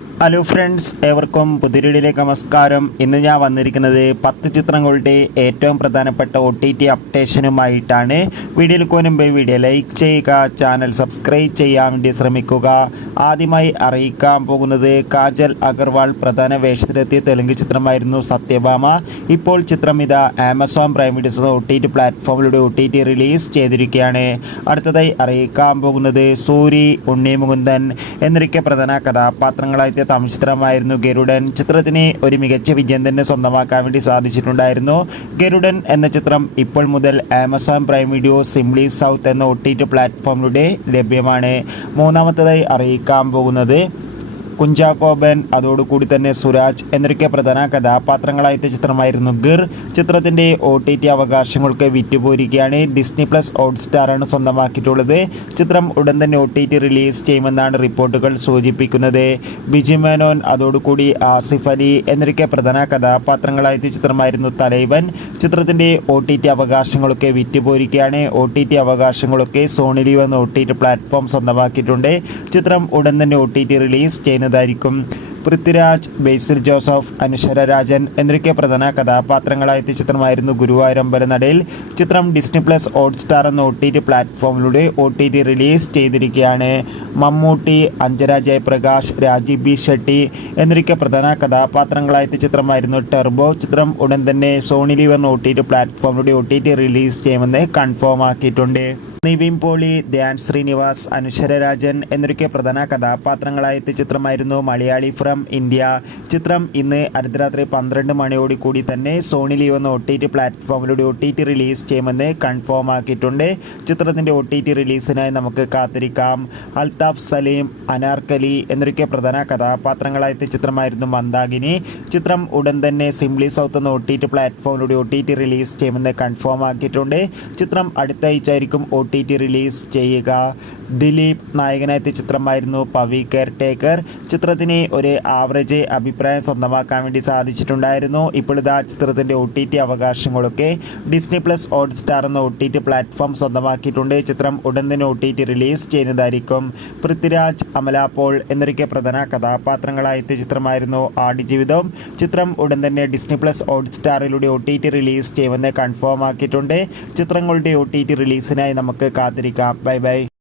Hello friends, ഏവർക്കും പുതിയൊരിടിലേക്ക് നമസ്കാരം. ഇന്ന് ഞാൻ വന്നിരിക്കുന്നത് 10 ചിത്രങ്ങളുടെ ഏറ്റവും പ്രധാനപ്പെട്ട OTT അപ്ഡേഷനുമായിട്ടാണ്. വീഡിയോയിൽ മുൻപ് വീഡിയോ ലൈക്ക് ചെയ്യുക, ചാനൽ സബ്സ്ക്രൈബ് ചെയ്യാൻ വേണ്ടി ശ്രമിക്കുക. ആദ്യമായി അറിയിക്കാൻ പോകുന്നത് കാജൽ അഗർവാൾ പ്രധാന വേഷത്തിലെത്തിയ തെലുങ്ക് ചിത്രമായിരുന്നു സത്യഭാമ. ഇപ്പോൾ ചിത്രം ഇതാ Amazon prime videos OTT പ്ലാറ്റ്ഫോമിലൂടെ OTT release ചെയ്തിരിക്കുകയാണ്. അടുത്തതായി അറിയിക്കാൻ പോകുന്നത് സൂരി, ഉണ്ണി മുകുന്ദൻ എന്നൊക്കെ പ്രധാന കഥാപാത്രങ്ങളായി തമിഴ് ചിത്രമായിരുന്നു ഗരുഡൻ. ചിത്രത്തിന് ഒരു മികച്ച വിജയം തന്നെ സ്വന്തമാക്കാൻ വേണ്ടി സാധിച്ചിട്ടുണ്ടായിരുന്നു. ഗരുഡൻ എന്ന ചിത്രം ഇപ്പോൾ മുതൽ Amazon prime video, simply south എന്ന OTT പ്ലാറ്റ്ഫോമിലൂടെ ലഭ്യമാണ്. മൂന്നാമത്തേതായി അറിയിക്കാൻ പോകുന്നത് കുഞ്ചാക്കോബൻ, അതോടുകൂടി തന്നെ സുരാജ് എന്നൊക്കെ പ്രധാന കഥാപാത്രങ്ങളായ ചിത്രമായിരുന്നു ഗിർ. ചിത്രത്തിൻ്റെ OTT അവകാശങ്ങൾക്ക് വിറ്റുപോയിരിക്കുകയാണ്. Disney plus ഹോട്ട്സ്റ്റാറാണ് സ്വന്തമാക്കിയിട്ടുള്ളത്. ചിത്രം ഉടൻ തന്നെ OTT റിലീസ് ചെയ്യുമെന്നാണ് റിപ്പോർട്ടുകൾ സൂചിപ്പിക്കുന്നത്. ബിജി മേനോൻ, അതോടുകൂടി ആസിഫ് അലി എന്നൊക്കെ പ്രധാന കഥാപാത്രങ്ങളായ ചിത്രമായിരുന്നു തലൈവൻ. ചിത്രത്തിൻ്റെ OTT അവകാശങ്ങളൊക്കെ വിറ്റുപോയിരിക്കുകയാണ്. OTT അവകാശങ്ങളൊക്കെ സോണി ലീവ് എന്ന OTT പ്ലാറ്റ്ഫോം സ്വന്തമാക്കിയിട്ടുണ്ട്. ചിത്രം ഉടൻ തന്നെ OTT റിലീസ് ചെയ്യുന്നതായിരിക്കും. പൃഥ്വിരാജ്, ബേസിൽ ജോസഫ്, അനുശ്വര രാജൻ എന്നൊക്കെ പ്രധാന കഥാപാത്രങ്ങളായ ചിത്രമായിരുന്നു ഗുരുവായൂരമ്പലനടയിൽ. ചിത്രം ഡിസ്നി പ്ലസ് ഹോട്ട്സ്റ്റാർ എന്ന OTT പ്ലാറ്റ്ഫോമിലൂടെ OTT റിലീസ് ചെയ്തിരിക്കുകയാണ്. മമ്മൂട്ടി, അഞ്ജന ജയപ്രകാശ്, രാജീവ് ബി ഷെട്ടി എന്നൊക്കെ പ്രധാന കഥാപാത്രങ്ങളായ ചിത്രമായിരുന്നു ടർബോ. ചിത്രം ഉടൻ തന്നെ സോണി ലീവ് എന്ന OTT പ്ലാറ്റ്ഫോമിലൂടെ OTT റിലീസ് ചെയ്യുമെന്ന് കൺഫേം ആക്കിയിട്ടുണ്ട്. നിവിൻ പോളി, ധ്യാൻ ശ്രീനിവാസ്, അനുശ്വര രാജൻ എന്നൊക്കെ പ്രധാന കഥാപാത്രങ്ങളായ ചിത്രമായിരുന്നു മലയാളി ഫ്രം ഇന്ത്യ. ചിത്രം ഇന്ന് അർദ്ധരാത്രി 12 മണിയോട് കൂടി തന്നെ സോണി ലീവ് എന്ന OTT പ്ലാറ്റ്ഫോമിലൂടെ OTT റിലീസ് ചെയ്യുമെന്ന് കൺഫേം ആക്കിയിട്ടുണ്ട്. ചിത്രത്തിൻ്റെ OTT റിലീസിനായി നമുക്ക് കാത്തിരിക്കാം. അൽതാഫ് സലീം, അനാർക്കലി എന്നൊക്കെ പ്രധാന കഥാപാത്രങ്ങളായ ചിത്രമായിരുന്നു മന്ദാകിനി. ചിത്രം ഉടൻ തന്നെ സിംപ്ലി സൗത്ത് എന്ന OTT പ്ലാറ്റ്ഫോമിലൂടെ OTT റിലീസ് ചെയ്യുമെന്ന് കൺഫേം ആക്കിയിട്ടുണ്ട്. ചിത്രം അടുത്ത ആഴ്ചയായിരിക്കും OTT റിലീസ് ചെയ്യുക. ദിലീപ് നായകനായ ചിത്രമായിരുന്നു പവി കെയർ ടേക്കർ. ചിത്രത്തിന് ഒരു ആവറേജ് അഭിപ്രായം സ്വന്തമാക്കാൻ വേണ്ടി സാധിച്ചിട്ടുണ്ടായിരുന്നു. ഇപ്പോഴിതാ ചിത്രത്തിൻ്റെ OTT അവകാശങ്ങളൊക്കെ ഡിസ്നി പ്ലസ് ഹോട്ട്സ്റ്റാർ എന്ന OTT പ്ലാറ്റ്ഫോം സ്വന്തമാക്കിയിട്ടുണ്ട്. ചിത്രം ഉടൻ തന്നെ OTT റിലീസ് ചെയ്യുന്നതായിരിക്കും. പൃഥ്വിരാജ്, അമല പോൾ എന്നൊക്കെ പ്രധാന കഥാപാത്രങ്ങളായ ചിത്രമായിരുന്നു ആടുജീവിതം. ചിത്രം ഉടൻ തന്നെ ഡിസ്നി പ്ലസ് ഹോട്ട്സ്റ്റാറിലൂടെ OTT റിലീസ് ചെയ്യുമെന്ന് കൺഫേം ആക്കിയിട്ടുണ്ട്. ചിത്രങ്ങളുടെ OTT റിലീസിനായി നമുക്ക് കാത്തിരിക്കാം. Bye bye.